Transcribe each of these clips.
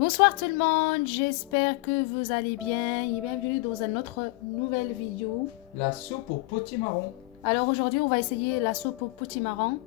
Bonsoir tout le monde, j'espère que vous allez bien et bienvenue dans une autre nouvelle vidéo. La soupe au potimarron. Alors aujourd'hui on va essayer la soupe au potimarron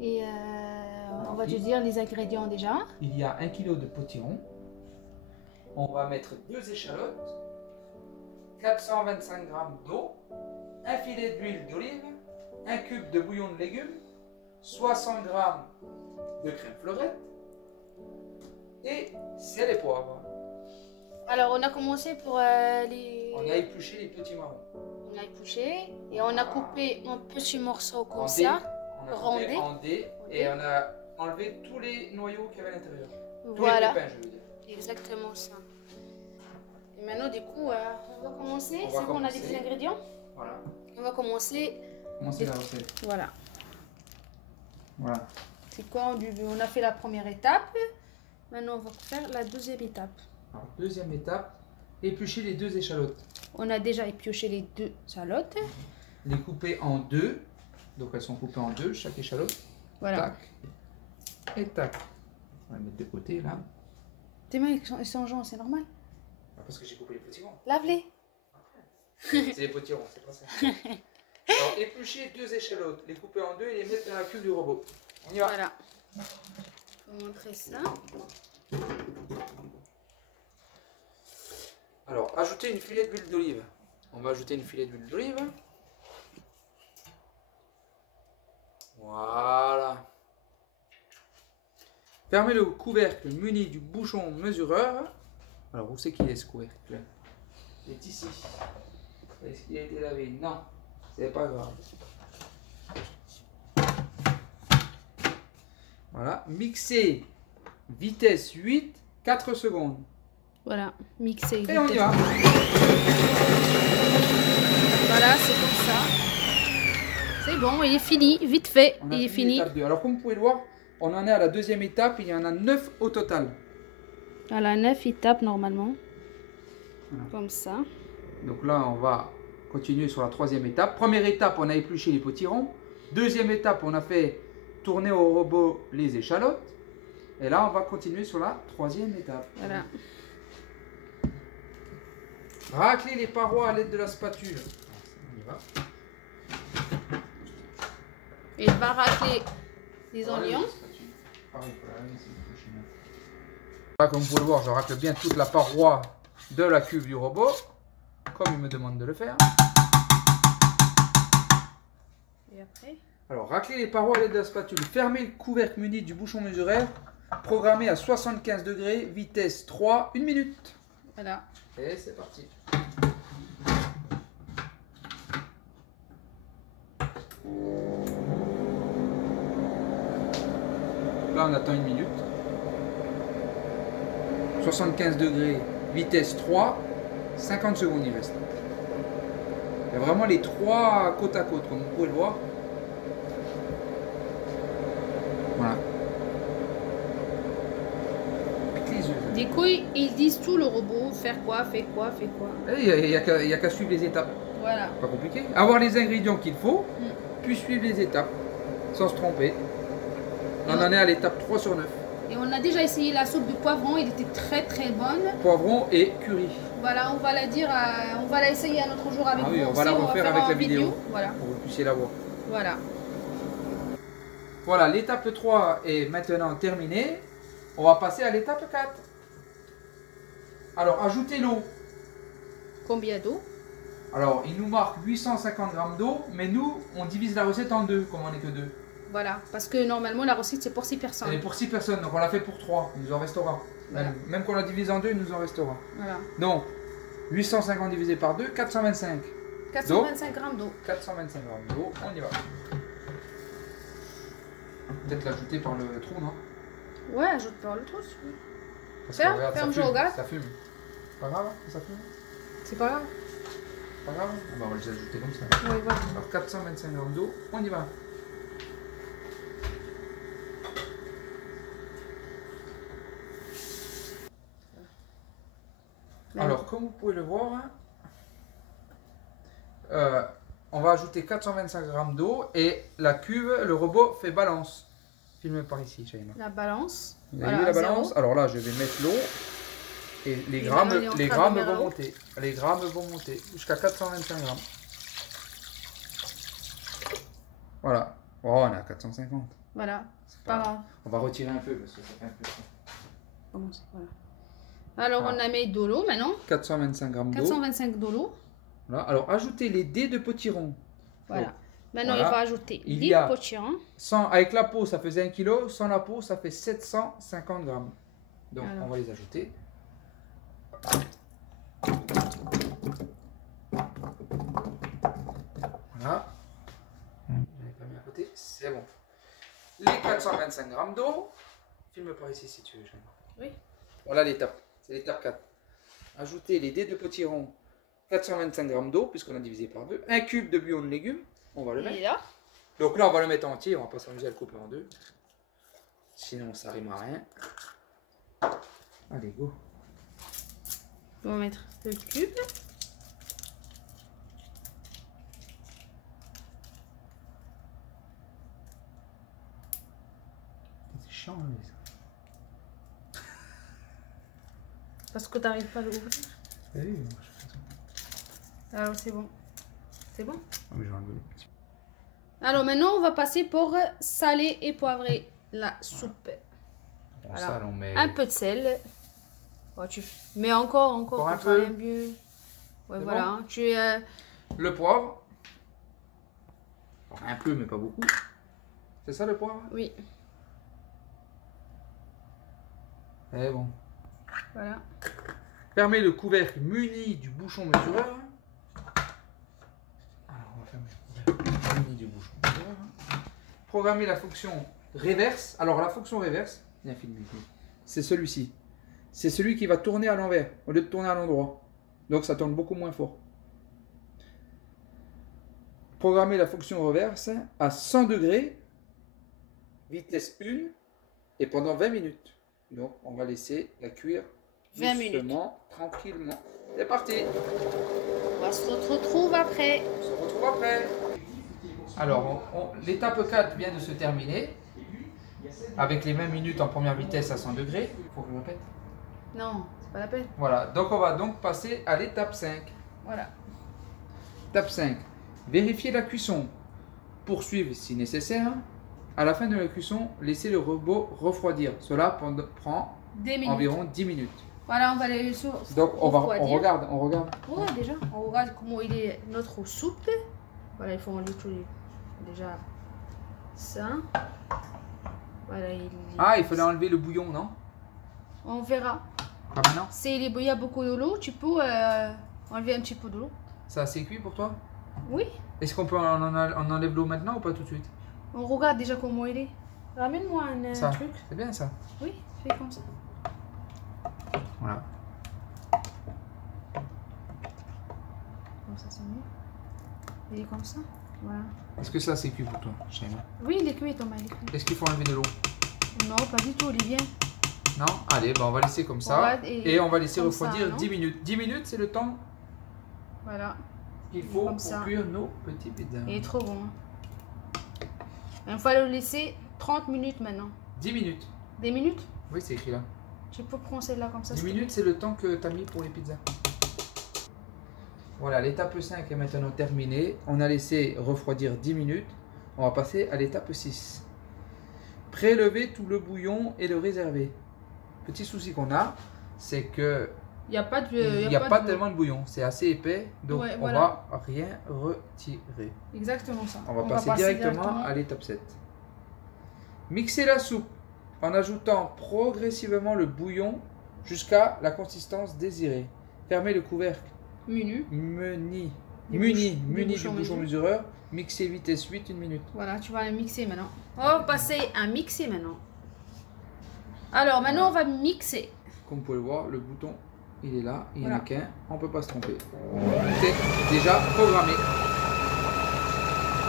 et on va te dire les ingrédients déjà. Il y a 1 kg de potiron. On va mettre 2 échalotes, 425 g d'eau, un filet d'huile d'olive, un cube de bouillon de légumes, 60 g de crème fleurette et sel et poivre. Alors on a commencé pour les... On a épluché les potimarrons. On a épluché et on a coupé en petits morceaux comme En ça. on a Rondé. coupé en dés et on a enlevé tous les noyaux qu'il y avait à l'intérieur. Voilà. Tous les pépins, je veux dire. Exactement ça. Et maintenant du coup on va commencer. On va C'est bon, on a dit commencer. les ingrédients. Voilà. On va commencer. Commencez la recette. Voilà. Voilà. C'est quoi on a fait la première étape. Maintenant, on va faire la deuxième étape. Alors, deuxième étape, éplucher les 2 échalotes. On a déjà épluché les 2 échalotes. Les couper en 2. Donc, elles sont coupées en 2, chaque échalote. Voilà. Tac. Et tac. On va les mettre de côté, là. Tes mains elles sont jaunes, c'est normal. Parce que j'ai coupé les potirons. Lave-les. C'est les potirons, c'est pas ça. Alors, éplucher 2 échalotes, les couper en 2 et les mettre dans la cuve du robot. On y va. Voilà. Je vais montrer ça. Alors, ajouter une filet d'huile d'olive. On va ajouter une filet d'huile d'olive. Voilà. Fermez le couvercle muni du bouchon mesureur. Alors, où c'est qu'il est ce couvercle? Il est ici. Est-ce qu'il a été lavé? Non, c'est pas grave. Voilà. Mixer. Vitesse 8, 4 secondes. Voilà. Mixer. Et on y va. Voilà, c'est comme ça. C'est bon, il est fini. Vite fait, On a il est fini. l'étape 2. Alors, comme vous pouvez le voir, on en est à la deuxième étape. Il y en a 9 au total. Voilà, 9 étapes normalement. Voilà. Comme ça. Donc là, on va continuer sur la troisième étape. Première étape, on a épluché les potirons. Deuxième étape, on a fait tourner au robot les échalotes. Et là, on va continuer sur la troisième étape. Voilà. Racler les parois à l'aide de la spatule. On y va. Et il va racler les oignons. Là, comme vous pouvez le voir, je racle bien toute la paroi de la cuve du robot, comme il me demande de le faire. Et après? Alors, racler les parois à l'aide de la spatule. Fermer le couvercle muni du bouchon mesuraire. Programmé à 75 degrés, vitesse 3, 1 minute. Voilà. Et c'est parti. Là, on attend 1 minute. 75 degrés, vitesse 3, 50 secondes il reste. Il y a vraiment les 3 côte à côte, comme vous pouvez le voir. Voilà. Du coup, ils disent tout le robot, faire quoi, fait quoi, fait quoi. Il n'y a qu'à suivre les étapes. Voilà. Pas compliqué. Avoir les ingrédients qu'il faut, puis suivre les étapes, sans se tromper. On en est à l'étape 3 sur 9. Et on a déjà essayé la soupe de poivron, il était très bonne. Poivron et curry. Voilà, on va la dire, on va la essayer un autre jour avec Ah oui, vous on va aussi, la refaire avec en la vidéo. Voilà. Pour que vous puissiez la voir. Voilà. Voilà, l'étape 3 est maintenant terminée. On va passer à l'étape 4. Alors, ajouter l'eau. Combien d'eau? Alors, il nous marque 850 g d'eau, mais nous, on divise la recette en 2, comme on n'est que 2. Voilà, parce que normalement la recette c'est pour 6 personnes. Elle est pour 6 personnes, donc on l'a fait pour 3. Il nous en restera. Voilà. Même qu'on la divise en 2, il nous en restera. Voilà. Donc, 850 divisé par 2, 425. 425 g d'eau. 425 g d'eau, on y va. Peut-être l'ajouter par le trou, non? Ouais, ajoute par le trou. Parce Ferme, que, regarde, ferme, ça fume, je regarde. ça fume. Pas grave, hein, ça fume. C'est pas grave. Pas grave. Ah bah, on va les ajouter comme ça. Oui, voilà. Alors 425 g d'eau, on y va. Alors, comme vous pouvez le voir, on va ajouter 425 g d'eau et la cuve, le robot fait balance. Filme par ici, Shaima. La balance. Vous avez vu la balance? 0. Alors là, je vais mettre l'eau. Et les grammes vont monter. Les grammes vont monter jusqu'à 425 grammes. Voilà. Oh, on est à 450. Voilà. Pas grave. On va retirer un peu parce que ça fait un peu. Voilà. Alors, on a mis de l'eau maintenant. 425 grammes d'eau. 425 de l'eau. Voilà. Alors, ajoutez les dés de potiron. Voilà. Donc, maintenant, voilà. il faut ajouter Il les y a potirons. avec la peau, ça faisait 1 kg. Sans la peau, ça fait 750 grammes. Donc, on va les ajouter. Voilà. Je l'ai pas mis à côté. C'est bon. Les 425 grammes d'eau. Filme par ici si tu veux. Oui. Voilà l'étape. C'est l'étape 4. Ajoutez les dés de potiron. 425 grammes d'eau, puisqu'on a divisé par 2. Un cube de bouillon de légumes. On va le mettre. Là. Donc là, on va le mettre entier. On va pas s'amuser à le couper en deux. Sinon, ça rime à rien. Allez, go. On va mettre le cube. C'est chiant, ça. Parce que tu n'arrives pas à l'ouvrir. Oui, alors c'est bon. C'est bon? Ah, mais alors maintenant, on va passer pour saler et poivrer la soupe. Bon, Alors, ça, on met... un peu de sel. Oh, tu mets encore Pour un pour faire peu. mieux. Ouais, C'est voilà. bon. Tu Le poivre. Un peu, mais pas beaucoup. C'est ça le poivre? oui. C'est bon. Voilà. Fermez le couvercle muni du bouchon mesureur. Alors, on va fermer le couvercle muni du bouchon mesureur. Programmez la fonction reverse. Alors, la fonction reverse, bien filmé, c'est celui-ci. C'est celui qui va tourner à l'envers au lieu de tourner à l'endroit. Donc, ça tourne beaucoup moins fort. Programmez la fonction reverse à 100 degrés, vitesse 1, et pendant 20 minutes. Donc, on va laisser la cuire 20 minutes. doucement, tranquillement. C'est parti. On se retrouve après. On se retrouve après. Alors, l'étape 4 vient de se terminer. Avec les 20 minutes en première vitesse à 100 degrés. Il faut que je répète. Non, c'est pas la peine. Voilà, donc on va donc passer à l'étape 5. Voilà. Étape 5. Vérifier la cuisson. Poursuivre si nécessaire. À la fin de la cuisson, laissez le robot refroidir. Cela prend Des minutes. environ 10 minutes. Voilà, on va les Donc on regarde. Ouais, déjà, on regarde comment il est notre soupe. Voilà, il faut enlever tous les... Déjà, ça. Voilà, il fallait enlever le bouillon, non? On verra. Pas maintenant? S'il y a beaucoup de l'eau, tu peux enlever un petit peu de l'eau. Ça a assez cuit pour toi? Oui. Est-ce qu'on peut on enlève l'eau maintenant ou pas tout de suite? On regarde déjà comment il est. Ramène-moi un truc. C'est bien ça. Oui, fais comme ça. Voilà. Comme ça, c'est mieux. Il est comme ça. Voilà. Est-ce que ça c'est cuit pour toi, Shaima? Oui, il est cuit, Thomas, il est cuit. Est-ce qu'il faut enlever de l'eau? Non, pas du tout, Olivier. Non? Allez, on va laisser comme ça. Et on va laisser comme refroidir ça, 10 minutes. 10 minutes, c'est le temps Voilà. qu'il faut Comme pour ça. cuire nos petits pizzas. Il est trop bon. Il faut le laisser 30 minutes maintenant. 10 minutes. Des minutes? Oui, c'est écrit là. Tu peux prendre celle-là comme ça. 10 minutes, c'est le temps que tu as mis pour les pizzas. Voilà, l'étape 5 est maintenant terminée. On a laissé refroidir 10 minutes. On va passer à l'étape 6. Prélever tout le bouillon et le réserver. Petit souci qu'on a, c'est que Il n'y a pas de... il n'y a pas tellement de bouillon. C'est assez épais, donc Ouais, on voilà. va rien retirer. Exactement ça. On va passer directement à l'étape 7. Mixer la soupe en ajoutant progressivement le bouillon jusqu'à la consistance désirée. Fermez le couvercle Menu. muni Des du bouchons bouchon mesureur. Mixer vitesse 8, 1 minute. Voilà, tu vas le mixer maintenant. On va passer à mixer maintenant. Alors, maintenant, on va mixer. Comme vous pouvez le voir, le bouton, il est là. Il n'y en a Voilà. qu'un. On ne peut pas se tromper. C'est déjà programmé.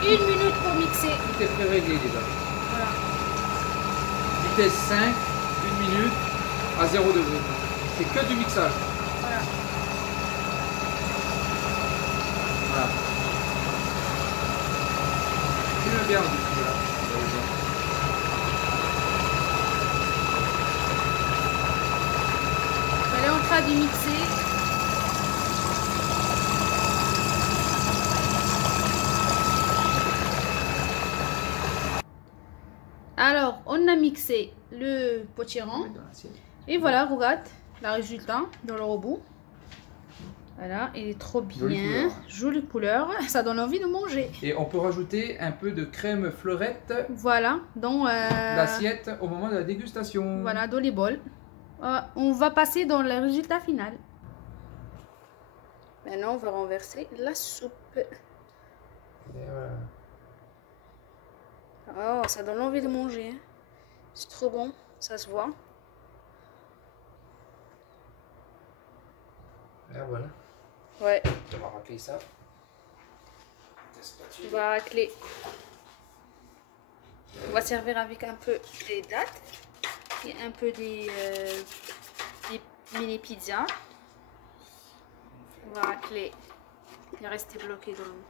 1 minute pour mixer. Tout est pré-réglé déjà. Voilà. Vitesse 5, 1 minute à 0 degré. C'est que du mixage. Voilà. Voilà. Filme bien au-dessus là. pas de mixer. Alors, on a mixé le potiron. Et voilà, regarde le résultat dans le robot. Voilà, il est trop bien. Jolie couleur. Ça donne envie de manger. Et on peut rajouter un peu de crème fleurette. Voilà, dans l'assiette au moment de la dégustation. Voilà, dans les bols. On va passer dans le résultat final. Maintenant, on va renverser la soupe. Et voilà. Oh, ça donne envie de manger. Hein. C'est trop bon, ça se voit. Et voilà. Ouais. On va racler ça. On va racler. On va servir avec un peu des dattes et un peu des mini pizzas. On va racler et rester bloqué dans l'eau.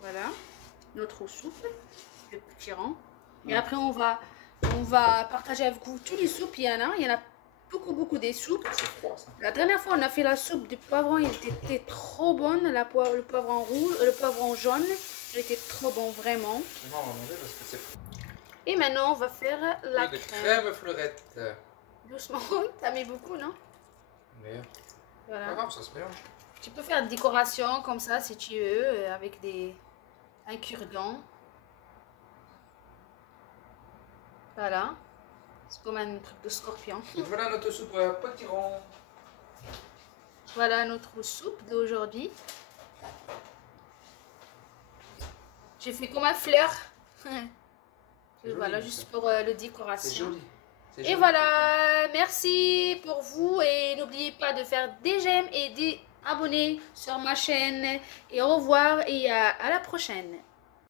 Voilà, notre soupe, le petit rang. Et après, on va partager avec vous tous les soupes. Il y en a beaucoup des soupes. La dernière fois, on a fait la soupe de poivron. Elle était trop bonne. Le poivron rouge, le poivron jaune. Il était trop bon, vraiment. On va manger parce que c'est... Et maintenant, on va faire la crème fleurette. Doucement, t'as mis beaucoup, non? Mais voilà. pas grave, ça se mélange. Tu peux faire une décoration comme ça, si tu veux, avec un cure-dent. Voilà. C'est comme un truc de scorpion. Et voilà notre soupe potiron. Voilà notre soupe d'aujourd'hui. J'ai fait comme un fleur. Voilà, juste pour le décoration. C'est joli. Et voilà, merci pour vous. Et n'oubliez pas de faire des j'aime et des abonnés sur ma chaîne. Et au revoir et à la prochaine.